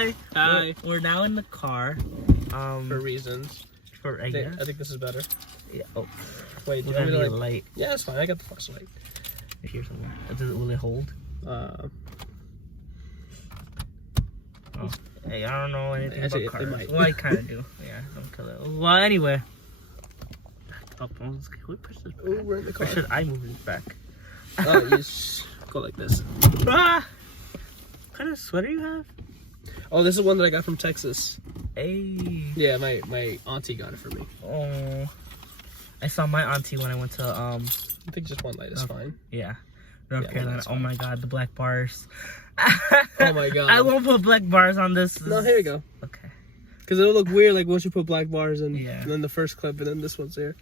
Hi. Hi. We're now in the car. For reasons. I guess. I think this is better. Yeah. Oh. Wait, do We're you want gonna me need to a light Yeah, it's fine. I got the flashlight. here somewhere. Will it hold? Oh. Hey, I don't know anything Actually, about it cars. might. Well, I kind of do. Yeah, don't kill it. Well, anyway. Can we push this back? Oh, we're in the Or car. should I move it back? Oh, you just go like this. Ah! What kind of sweater you have? Oh, this is one that I got from Texas. Hey. Yeah, my auntie got it for me. Oh. I saw my auntie when I went to I think just one light is fine. yeah, North Yeah, Carolina. that's Oh my god, the black bars. Oh my god. I won't put black bars on this. No, here you go. Okay. Because it'll look weird, like once you put black bars in, Yeah. and then the first clip, and then this one's here.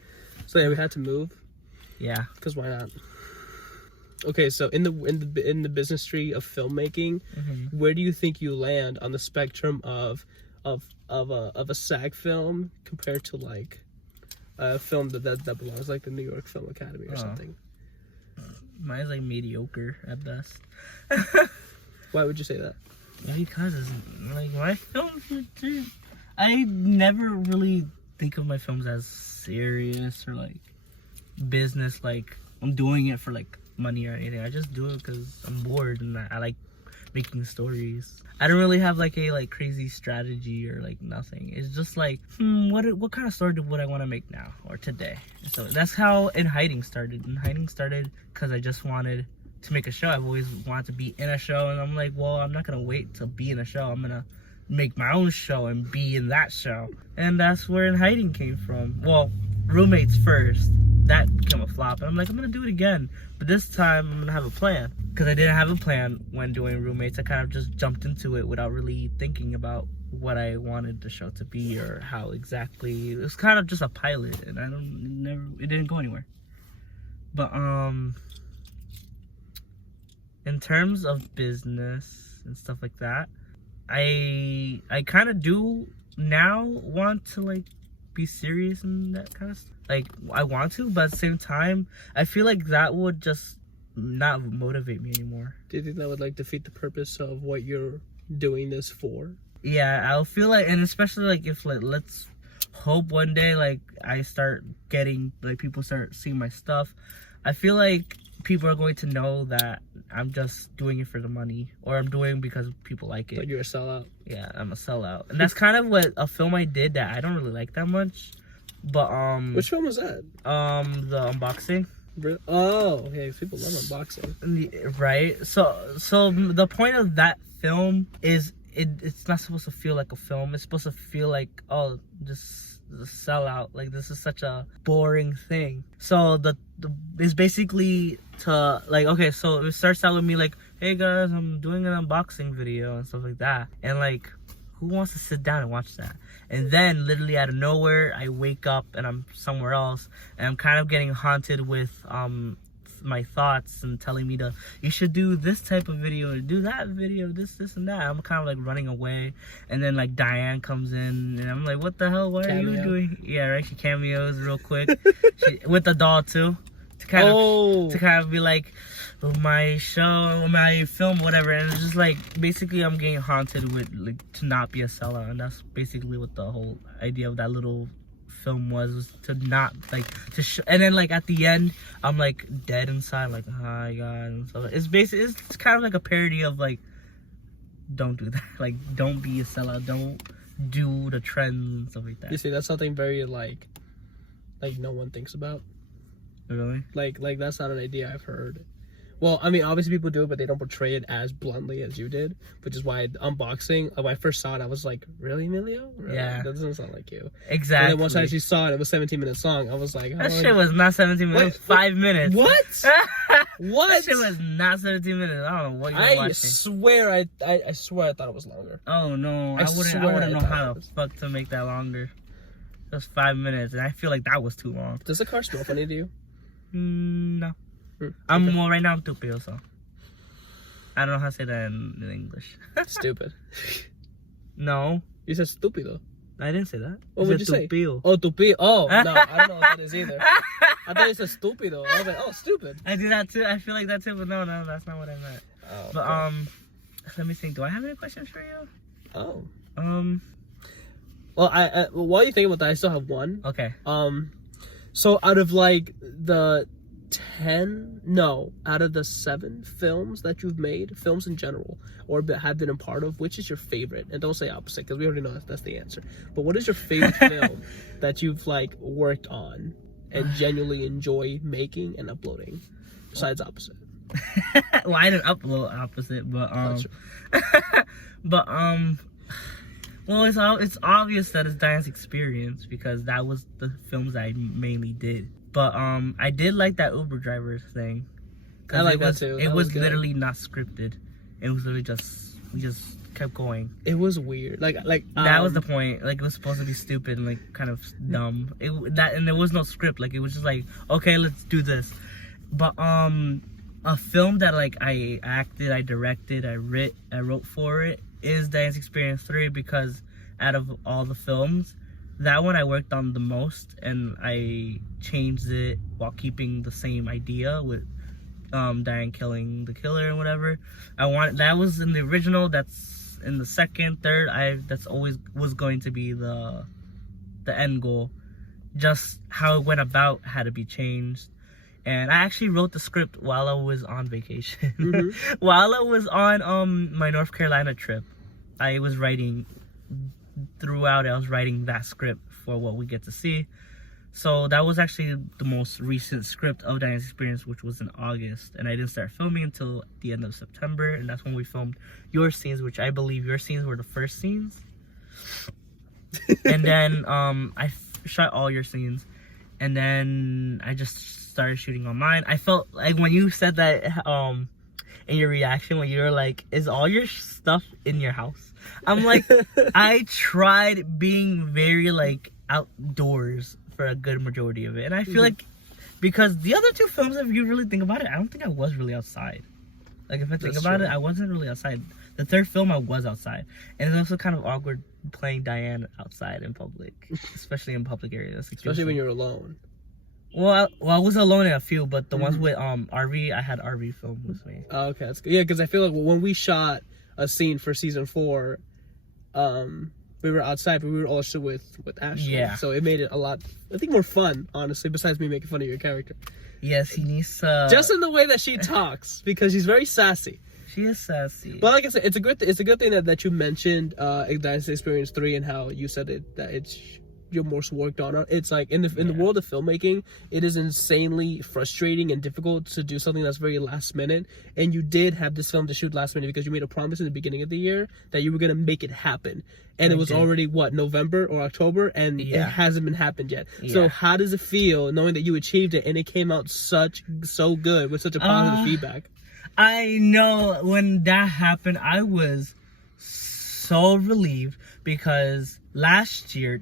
So yeah, we had to move. Yeah. Because why not? Okay, so in the business tree of filmmaking, where do you think you land on the spectrum of a SAG film compared to like a film that belongs like the New York Film Academy or something? Mine's like mediocre at best. Why would you say that? Because it's like my films I never really think of my films as serious or like business, like I'm doing it for like money or anything. I just do it because I'm bored and I like making stories. I don't really have like a like crazy strategy or like nothing. It's just like what kind of story would I want to make now or today? So that's how In Hiding started. In Hiding started because I just wanted to make a show. I've always wanted to be in a show, and I'm like, well, I'm not gonna wait to be in a show. I'm gonna make my own show and be in that show. And that's where In Hiding came from. Well, Roommates first. That became a flop, and I'm like, I'm gonna do it again, but this time I'm gonna have a plan, because I didn't have a plan when doing Roommates. I kind of just jumped into it without really thinking about what I wanted the show to be or how exactly. It was kind of just a pilot, and it didn't go anywhere. But in terms of business and stuff like that, I kind of do now want to like be serious and that kind of stuff. Like I want to, but at the same time, I feel like that would just not motivate me anymore. Do you think that would like defeat the purpose of what you're doing this for? Yeah, I'll feel like, and especially like if like let's hope one day like I start getting like people start seeing my stuff, I feel like people are going to know that I'm just doing it for the money, or I'm doing it because people like it. Like you're a sellout. Yeah, I'm a sellout, and that's kind of what a film I did that I don't really like that much. But which film was that? The unboxing. Oh, okay. People love unboxing, right? So the point of that film is it's not supposed to feel like a film. It's supposed to feel like, oh, just a sellout. Like this is such a boring thing. So it's basically to like, okay, so it starts out with me like, hey guys, I'm doing an unboxing video and stuff like that, and like, who wants to sit down and watch that? And then literally out of nowhere, I wake up and I'm somewhere else, and I'm kind of getting haunted with my thoughts and telling me you should do this type of video or do that video, this and that. I'm kind of like running away, and then like Diane comes in and I'm like, what the hell, what are you doing? Yeah, right, she cameos real quick. With the doll too, to kind of be like, my show, my film, whatever. And it's just like, basically I'm getting haunted with like to not be a sellout, and that's basically what the whole idea of that little film was to not like to and then like at the end I'm like dead inside, like, oh my god, and so it's kind of like a parody of like, don't do that. Like, don't be a sellout, don't do the trends and stuff like that. You see, that's something very like no one thinks about. Really? Like that's not an idea I've heard. Well, I mean, obviously people do it, but they don't portray it as bluntly as you did, which is why unboxing, when I first saw it, I was like, really, Emilio? Really? Yeah. That doesn't sound like you. Exactly. And then once I actually saw it was 17-minute song, I was like, that shit was not 17 minutes, 5 minutes. What? What? That shit was not 17 minutes. I don't know what you're watching. I swear I thought it was longer. Oh, no. I wouldn't know how the fuck to make that longer. Just 5 minutes, and I feel like that was too long. Does the car smell funny to you? No. Okay. Well, right now I'm tupido, so I don't know how to say that in English. Stupid. No. You said stupido. I didn't say that. What would you say? Tupido. Oh, tupido. Oh, no, I don't know what that is either. I thought you said stupido. I was like, oh, stupid. I do that too. I feel like that too, but no, that's not what I meant. Oh, but let me think. Do I have any questions for you? Oh. Um. Well, while you think about that, I still have one. Okay. So out of like the out of the 7 films that you've made, films in general, or have been a part of, which is your favorite? And don't say opposite, because we already know that's the answer. But what is your favorite film that you've like worked on and genuinely enjoy making and uploading, besides opposite? Well, I didn't upload opposite, but well, it's obvious that it's Diane's Experience, because that was the films I mainly did. But I did like that Uber driver thing. I like that too. It was literally not scripted. It was literally we just kept going. It was weird. Like that was the point. Like, it was supposed to be stupid and like kind of dumb. And there was no script. Like, it was just like, okay, let's do this. But a film that like I acted, I directed, I wrote for it is Diane's Experience 3, because out of all the films, that one I worked on the most, and I changed it while keeping the same idea with Diane killing the killer and whatever. That was in the original. That's in the second, third. That's always was going to be the end goal. Just how it went about had to be changed. And I actually wrote the script while I was on vacation. Mm-hmm. While I was on my North Carolina trip, I was writing throughout. I was writing that script for what we get to see. So that was actually the most recent script of Diane's Experience, which was in August. And I didn't start filming until the end of September. And that's when we filmed your scenes, which I believe your scenes were the first scenes. And then I shot all your scenes. And then I just started shooting on mine. I felt like when you said that in your reaction, when you were like, is all your stuff in your house? I'm like, I tried being very like outdoors for a good majority of it. And I feel like, because the other 2 films, if you really think about it, I don't think I was really outside. Like, if I think about it, I wasn't really outside. The 3rd film, I was outside. And it's also kind of awkward playing Diane outside in public, especially in public areas. Especially when you're alone. Well, I was alone in a few, but the ones with RV, I had RV film with me. Oh, okay, that's good. Yeah, because I feel like when we shot a scene for season 4, we were outside, but we were also with Ashley. Yeah. So it made it a lot, I think, more fun, honestly, besides me making fun of your character. Yes, he needs to... Just in the way that she talks, because she's very sassy. She is sassy. But like I said, it's a good thing that you mentioned Diane's Experience 3 and how you said it, that it's your most worked on. It's like in the world of filmmaking, it is insanely frustrating and difficult to do something that's very last minute. And you did have this film to shoot last minute because you made a promise in the beginning of the year that you were gonna make it happen. And it was already November or October, and it hasn't been happened yet. Yeah. So how does it feel knowing that you achieved it and it came out so good with such a positive feedback? I know when that happened, I was so relieved, because 2018,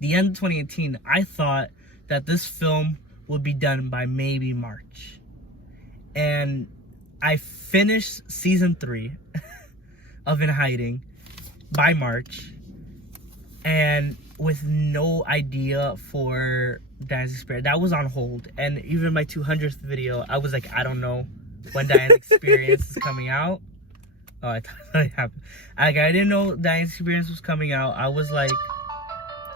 the end of 2018, I thought that this film would be done by maybe March. And I finished season 3 of In Hiding by March, and with no idea for Diane's Experience. That was on hold. And even my 200th video, I was like, I don't know when Diane's Experience is coming out. Oh, I thought it happened. I didn't know Diane's Experience was coming out. I was like...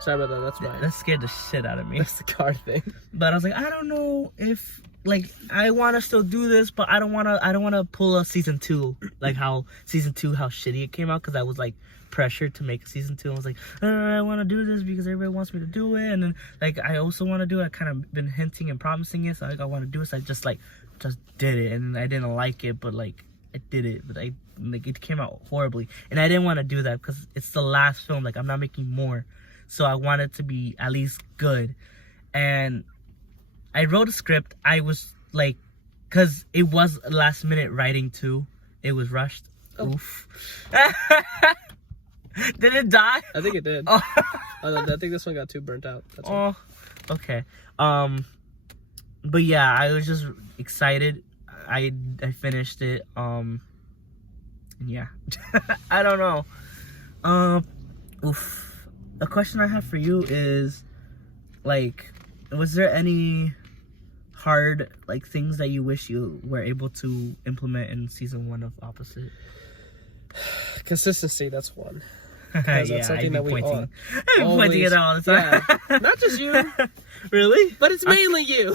Sorry about that, that's mine. That scared the shit out of me. That's the car thing. But I was like, I don't know if... Like, I want to still do this, but I don't want to pull a season 2. Like how season 2, how shitty it came out, because I was like pressured to make season 2. I was like, I want to do this because everybody wants me to do it, and then like I also want to do it. I kind of been hinting and promising it, so like I want to do it. So I just did it, and I didn't like it, but like I did it, but it came out horribly, and I didn't want to do that because it's the last film. Like, I'm not making more, so I want it to be at least good. And I wrote a script. I was like, because it was last minute writing too. It was rushed. Oh. Oof. Did it die? I think it did. Oh. I think this one got too burnt out. That's all. Okay. But yeah, I was just excited. I finished it. Yeah. I don't know. Oof. A question I have for you is, like, was there any hard things that you wish you were able to implement in season 1 of Opposite? Consistency, that's one. That's Yeah, something that we all I'm pointing it out all the time. Yeah. Not just you, Really? but it's mainly you.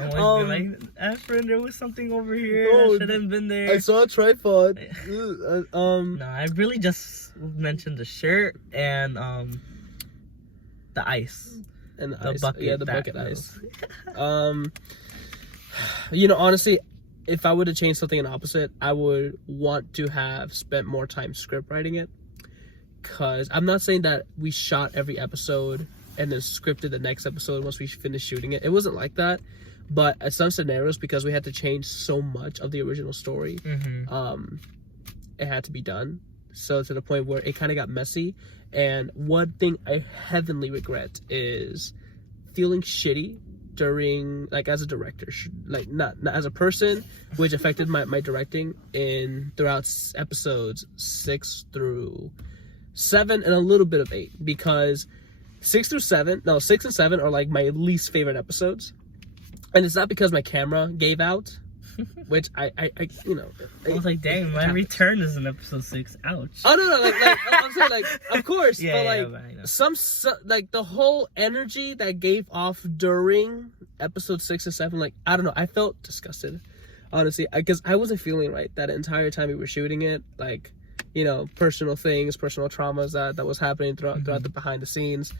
I'm always be like, Efren, there was something over here. Oh, I shouldn't have been there. I saw a tripod. No, I really just mentioned the shirt and the ice. And The ice. bucket. Yeah, the that bucket ice. knows. Honestly, if I were to change something in opposite, I would want to have spent more time script writing it. Because I'm not saying that we shot every episode and then scripted the next episode once we finished shooting it. It wasn't like that. But at some scenarios, because we had to change so much of the original story, it had to be done. So to the point where it kind of got messy. And one thing I heavily regret is feeling shitty during, like, as a director, like not as a person, which affected my directing throughout episodes 6 through 7 and a little bit of 8, because 6 and 7 are like my least favorite episodes. And it's not because my camera gave out, which I I was like, dang, my return is in episode 6. Ouch. Oh no, like I'm saying, like, of course, Yeah, but like but I know. some like the whole energy that gave off during episode 6 and 7, like, I don't know, I felt disgusted, honestly, because I wasn't feeling right that entire time we were shooting it. Like, personal things, personal traumas that was happening throughout the behind the scenes,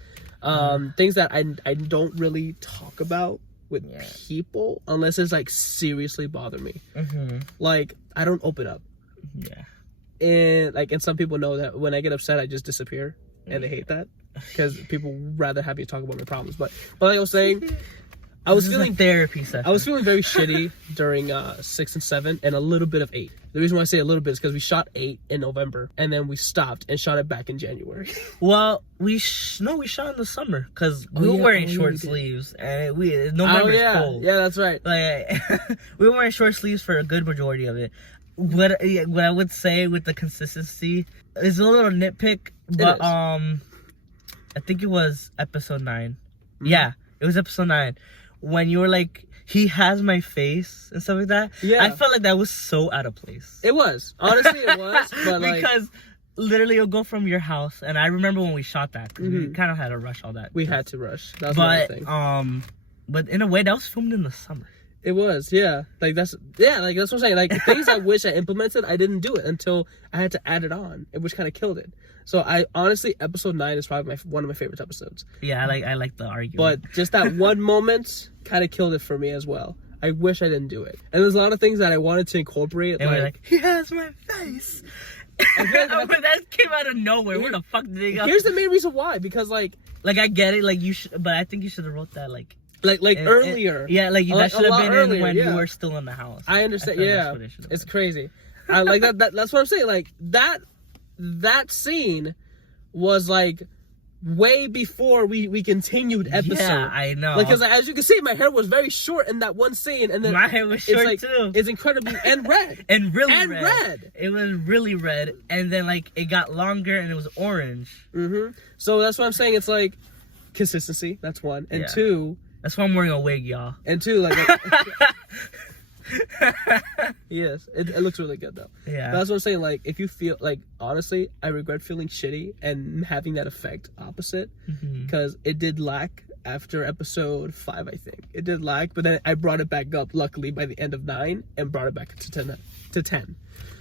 things that I don't really talk about with people unless it's like seriously bother me. Like, I don't open up. And some people know that when I get upset I just disappear, and they hate that because people rather have me talk about my problems. But like I was saying, I was feeling therapy session. I was feeling very shitty during 6 and 7 and a little bit of 8. The reason why I say a little bit is because we shot 8 in November and then we stopped and shot it back in January. Well, we shot in the summer because we were wearing short sleeves, and November's cold. Yeah, that's right. Like, we were wearing short sleeves for a good majority of it. What I would say with the consistency is a little nitpick, but I think it was episode 9. Yeah, it was episode 9 when you were like, he has my face and stuff like that. Yeah, I felt like that was so out of place. It was, honestly, it was, but because literally it'll go from your house, and I remember when we shot that because we kind of had to rush all that. We had to rush. That was another thing. But in a way, that was filmed in the summer. It was, yeah. That's what I'm saying. Like, things I wish I implemented, I didn't do it until I had to add it on, which kind of killed it. So I honestly, episode 9 is probably one of my favorite episodes. Yeah, I like the argument. But just that one moment kind of killed it for me as well. I wish I didn't do it. And there's a lot of things that I wanted to incorporate. And we're like, he has my face. That came out of nowhere. Where the fuck did they go? Here's the main reason why. Because like I get it. Like, you should, but I think you should have wrote that like earlier. Yeah, like that should have been earlier, in when you were still in the house. I understand. Yeah, it's crazy. I like that. That's what I'm saying. Like that scene was like way before we continued episode. Yeah, I know. Because as you can see, my hair was very short in that one scene, and then my hair was short too. It's incredibly and red and really and red. It was really red, and then like it got longer and it was orange. So that's what I'm saying. It's like consistency. That's one, and two. That's why I'm wearing a wig, y'all. And two, like yes, it looks really good though. Yeah, but that's what I'm saying. Like, if you feel like, honestly, I regret feeling shitty and having that effect opposite, because it did lack after episode 5. I think it did lack, but then I brought it back up. Luckily, by the end of 9, and brought it back to 10.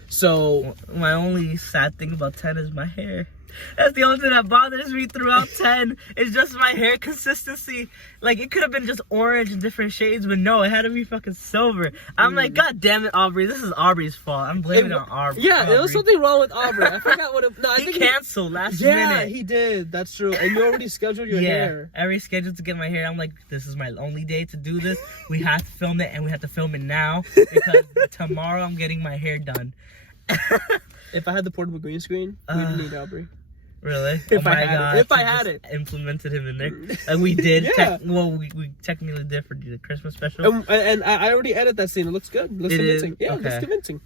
So my only sad thing about 10 is my hair. That's the only thing that bothers me throughout 10. It's just my hair consistency. Like, it could have been just orange in different shades, but no, it had to be fucking silver. I'm like, God damn it, Aubrey. This is Aubrey's fault. I'm blaming it on Aubrey. Yeah, there was something wrong with Aubrey. I forgot what it... No, I think he canceled last minute. Yeah, he did. That's true. And you already scheduled your hair. I already scheduled to get my hair. I'm like, this is my only day to do this. We have to film it, and we have to film it now, because tomorrow I'm getting my hair done. If I had the portable green screen, we didn't need Aubrey. Really? If I had it. Implemented him in there. And we did. Yeah. We technically did for the Christmas special. And I already edited that scene. It looks good. It looks convincing. Yeah, it looks convincing.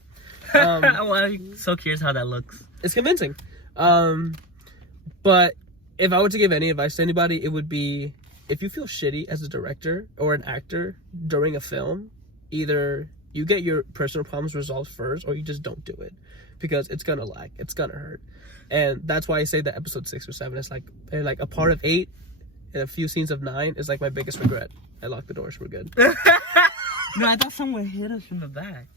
I'm so curious how that looks. It's convincing. But if I were to give any advice to anybody, it would be, if you feel shitty as a director or an actor during a film, either you get your personal problems resolved first, or you just don't do it. because it's gonna lag, it's gonna hurt, and that's why I say that episode 6 or 7 is like, and like a part of 8 and a few scenes of 9 is like my biggest regret. I locked the doors. We're good. No, I thought someone hit us from the back.